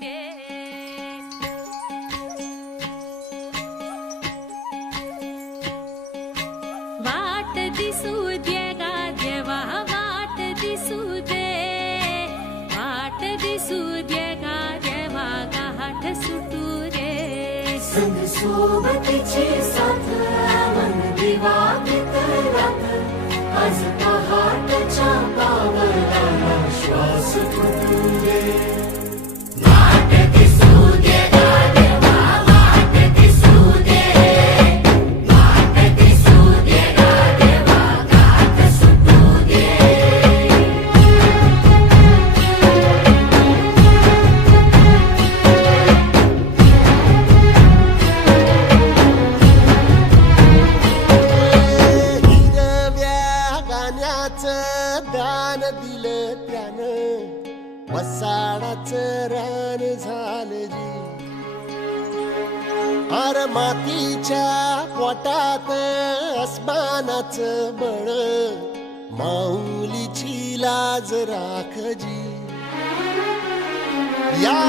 दे. वाट दिसू दे गा देवा, वाट दिसू दे, वाट दिसू दे गा देवा, गाठ सुटू दे. संग सोबतीची साथ मन दिवा रात, आज पहाटच्या पावलाला श्वास फुटू दे. वाट दिसू दे गा देवा, वाट दिसू दे, वाट दिसू दे गा देवा, गाठ सुटू दे. दान दिलं त्यानं, वसाडाचं रान झालं जी. अर मातीच्या पोटात अस्मानाचं बळ, माऊलीची लाज राख जी. या